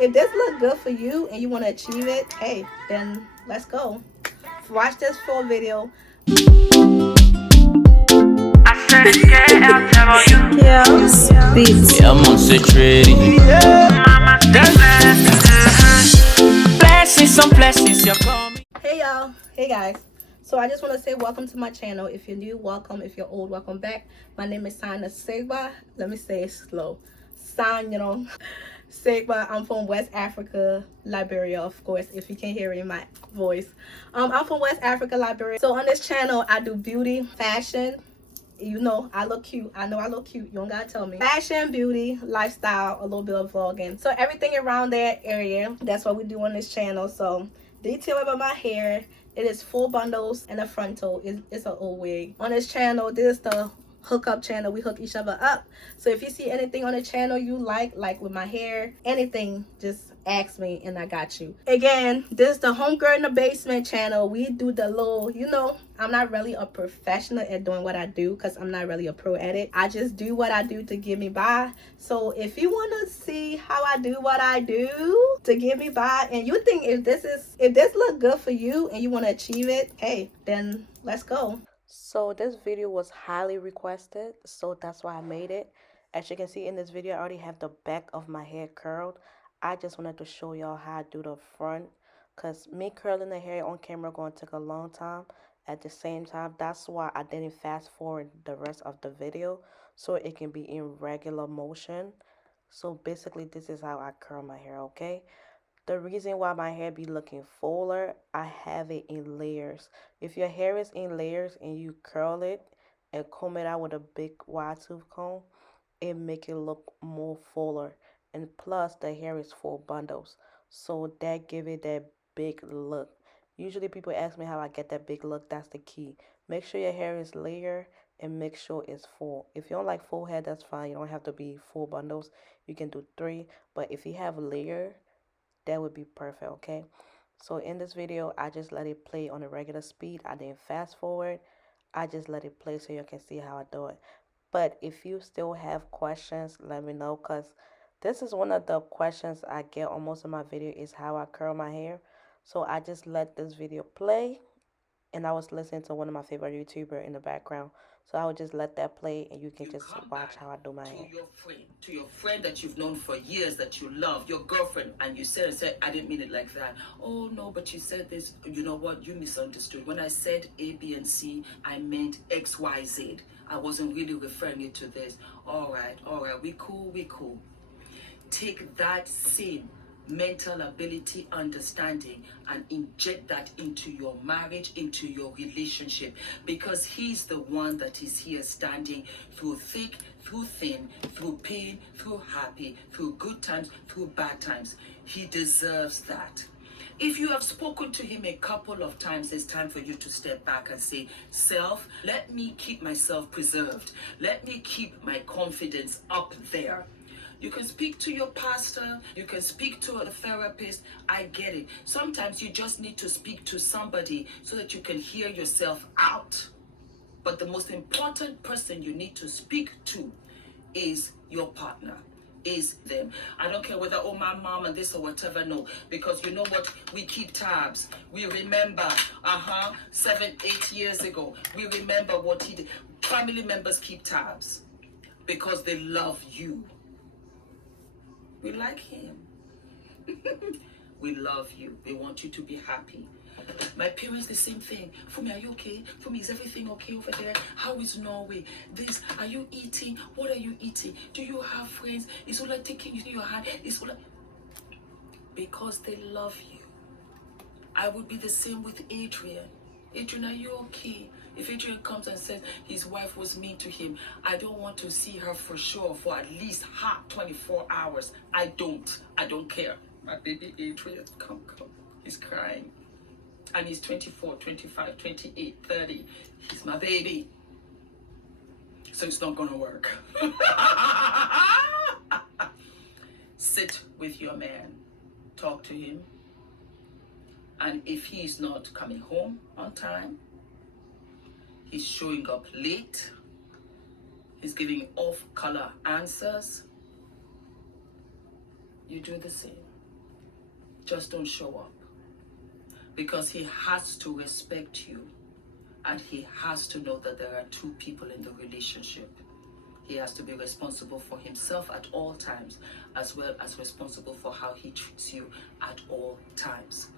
If this look good for you and you want to achieve it, hey, then let's go. Watch this full video. Yeah, beats. Yeah, I'm on citrity. Blessings, some blessings, you call me. Hey y'all, hey guys. So I just want to say welcome to my channel. If you're new, welcome. If you're old, welcome back. My name is Saygbah. Let me say it slow. Saygbah. I'm from West Africa, Liberia, of course, if you can hear in my voice. I'm from West Africa, Liberia. So on this channel, I do beauty, fashion. You know I look cute. I know I look cute. You don't gotta tell me. Fashion, beauty, lifestyle, a little bit of vlogging. So everything around that area, that's what we do on this channel. So detail about my hair, it is full bundles, and the frontal is an old wig. On this channel, this is the hookup channel. We hook each other up. So if you see anything on the channel you like with my hair, anything, just ask me and I got you. Again, this is the homegirl in the basement channel. We do the little, you know, I'm not really a professional at doing what I do because I'm not really a pro at it. I just do what I do to get me by. So if you want to see how I do what I do to get me by, and you think if this look good for you and you want to achieve it, hey, then let's go. So this video was highly requested, so that's why I made it. As you can see in this video, I already have the back of my hair curled. I just wanted to show y'all how I do the front, because me curling the hair on camera going to take a long time. At the same time, that's why I didn't fast forward the rest of the video, so it can be in regular motion. So basically, this is how I curl my hair, okay? The reason why my hair be looking fuller, I have it in layers. If your hair is in layers and you curl it and comb it out with a big wide tooth comb, it make it look more fuller. And plus the hair is full bundles. So that give it that big look. Usually people ask me how I get that big look. That's the key. Make sure your hair is layered and make sure it's full. If you don't like full hair, that's fine. You don't have to be full bundles. You can do 3. But if you have layer, that would be perfect, okay? So in this video, I just let it play on a regular speed. I didn't fast forward. I just let it play so you can see how I do it. But if you still have questions, let me know, because this is one of the questions I get on most of my video is how I curl my hair. So I just let this video play, and I was listening to one of my favorite YouTuber in the background. So I would just let that play and you can just watch how I do my hair. To your friend that you've known for years, that you love, your girlfriend, and you said, I didn't mean it like that. Oh no, but you said this. You know what? You misunderstood. When I said A, B, and C, I meant X, Y, Z. I wasn't really referring it to this. All right, we cool. Take that same mental ability, understanding, and inject that into your marriage, into your relationship, because he's the one that is here standing through thick, through thin, through pain, through happy, through good times, through bad times. He deserves that. If you have spoken to him a couple of times, it's time for you to step back and say, self, let me keep myself preserved. Let me keep my confidence up there. You can speak to your pastor, you can speak to a therapist. I get it. Sometimes you just need to speak to somebody so that you can hear yourself out. But the most important person you need to speak to is your partner, is them. I don't care whether, oh, my mom and this or whatever, no. Because you know what? We keep tabs. We remember, 7, 8 years ago. We remember what he did. Family members keep tabs because they love you. We like him. We love you. We want you to be happy. My parents, the same thing. For me, are you okay? For me, is everything okay over there? How is Norway? This, are you eating? What are you eating? Do you have friends? Is Ola taking you to your hand? Is Ola... Because they love you. I would be the same with Adrian. Adrian, are you okay? If Adrian comes and says his wife was mean to him, I don't want to see her for sure for at least 24 hours. I don't care. My baby Adrian, come. He's crying. And he's 24, 25, 28, 30. He's my baby. So it's not gonna work. Sit with your man. Talk to him. And if he's not coming home on time, he's showing up late, he's giving off-color answers, you do the same. just don't show up. Because he has to respect you. And he has to know that there are two people in the relationship. He has to be responsible for himself at all times, as well as responsible for how he treats you at all times.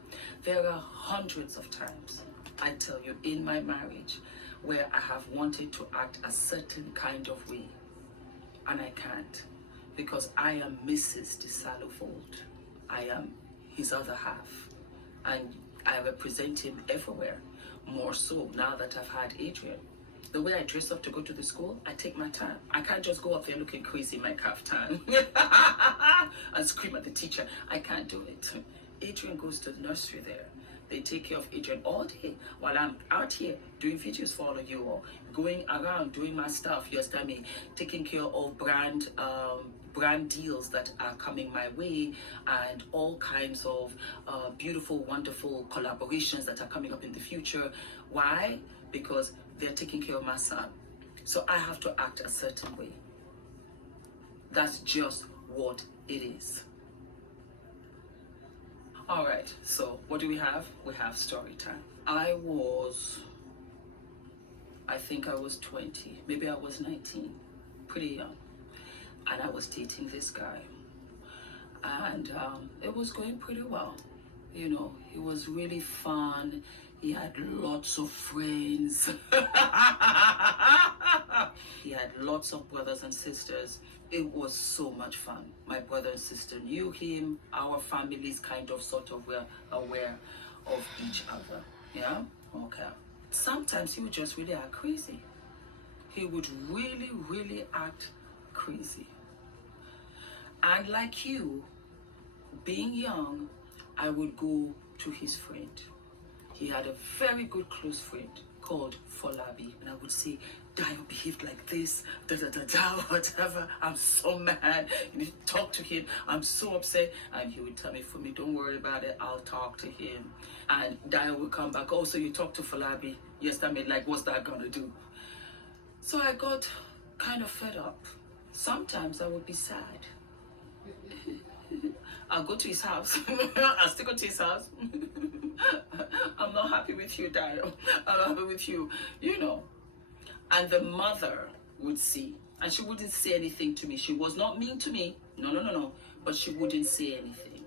There are hundreds of times, I tell you, in my marriage, where I have wanted to act a certain kind of way, and I can't, because I am Mrs. DeSalofold. I am his other half, and I represent him everywhere, more so now that I've had Adrian. The way I dress up to go to the school, I take my time. I can't just go up there looking crazy in my kaftan and scream at the teacher. I can't do it. Adrian goes to the nursery there. They take care of Adrian all day while I'm out here doing videos for all of you all, going around doing my stuff, you understand me, taking care of brand deals that are coming my way, and all kinds of beautiful, wonderful collaborations that are coming up in the future. Why? Because they're taking care of my son. So I have to act a certain way. That's just what it is. All right, so what do we have? We have story time. I think I was 20, maybe I was 19, pretty young. And I was dating this guy. And it was going pretty well. You know, it was really fun. He had lots of friends. He had lots of brothers and sisters. It was so much fun. My brother and sister knew him. Our families kind of sort of were aware of each other. Yeah? Okay. Sometimes he would just really act crazy. He would really, really act crazy. And like you, being young, I would go to his friend. He had a very good close friend called Folabi, and I would say, Dio behaved like this, whatever. I'm so mad. You need to talk to him. I'm so upset. And he would tell me, Fumi, don't worry about it. I'll talk to him. And Dio would come back. Oh, so you talk to Folabi? Yes, I mean, like, what's that gonna do? So I got kind of fed up. Sometimes I would be sad. I'll go to his house. I'll still go to his house. I'm not happy with you, Dio. I'm not happy with you, you know. And the mother would see, and she wouldn't say anything to me. She was not mean to me. No. But she wouldn't say anything.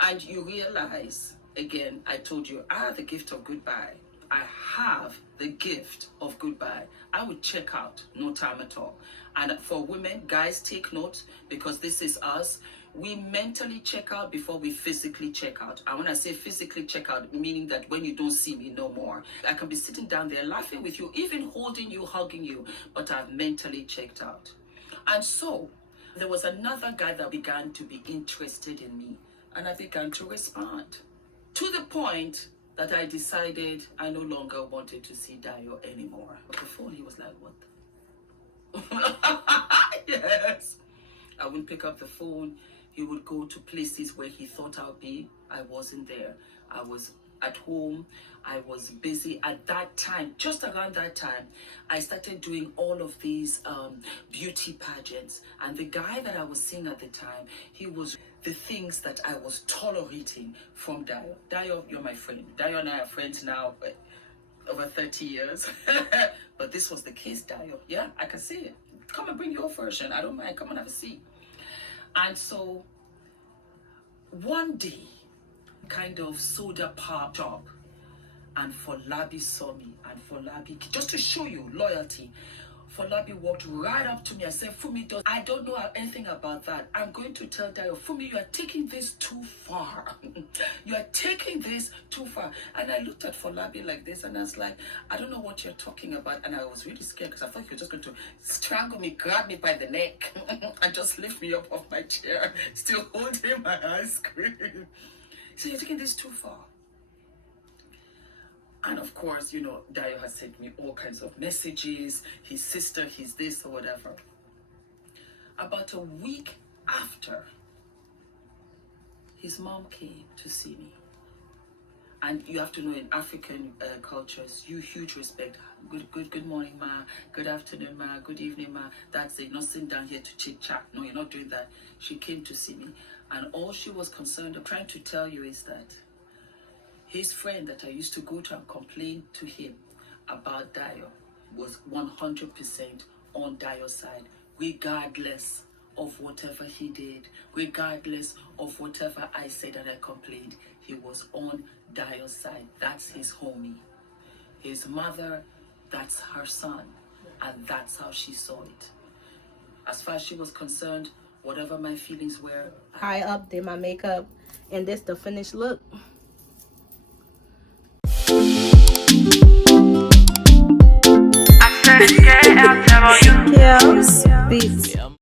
And you realize, again, I told you, I have the gift of goodbye. I have the gift of goodbye. I would check out, no time at all. And for women, guys, take note, because this is us. We mentally check out before we physically check out. And when I say physically check out, meaning that when you don't see me no more, I can be sitting down there laughing with you, even holding you, hugging you, but I've mentally checked out. And so there was another guy that began to be interested in me, and I began to respond, to the point that I decided I no longer wanted to see Dio anymore. But the phone, he was like, what the? Yes. I wouldn't pick up the phone. He would go to places where he thought I'd be. I wasn't there. I was at home. I was busy at that time. Just around that time, I started doing all of these beauty pageants. And the guy that I was seeing at the time, he was the things that I was tolerating from Dio. Dio, you're my friend. Dio and I are friends now over 30 years. But this was the case, Dio. Yeah, I can see it. Come and bring your version. I don't mind. Come and have a seat. And so one day, kind of soda pop shop, and Folabi saw me, and Folabi, just to show you loyalty, Folabi walked right up to me and said, Fumi, I don't know anything about that. I'm going to tell Dio, Fumi, you are taking this too far. You are taking this too far. And I looked at Folabi like this, and I was like, I don't know what you're talking about. And I was really scared because I thought you were just going to strangle me, grab me by the neck, and just lift me up off my chair, still holding my ice cream. So you're taking this too far. And of course, you know, Dio has sent me all kinds of messages, his sister, his this or whatever. About a week after, his mom came to see me. And you have to know, in African cultures, you huge respect. Good morning, ma. Good afternoon, ma. Good evening, ma. That's it. Not sitting down here to chit chat. No, you're not doing that. She came to see me, and all she was concerned of trying to tell you is that his friend that I used to go to and complain to him about Dio was 100% on Dio's side, regardless of whatever he did, regardless of whatever I said and I complained. He was on Dio's side. That's his homie. His mother, that's her son. And that's how she saw it. As far as she was concerned, whatever my feelings were, high up, did my makeup, and this the finished look. Girls, beats.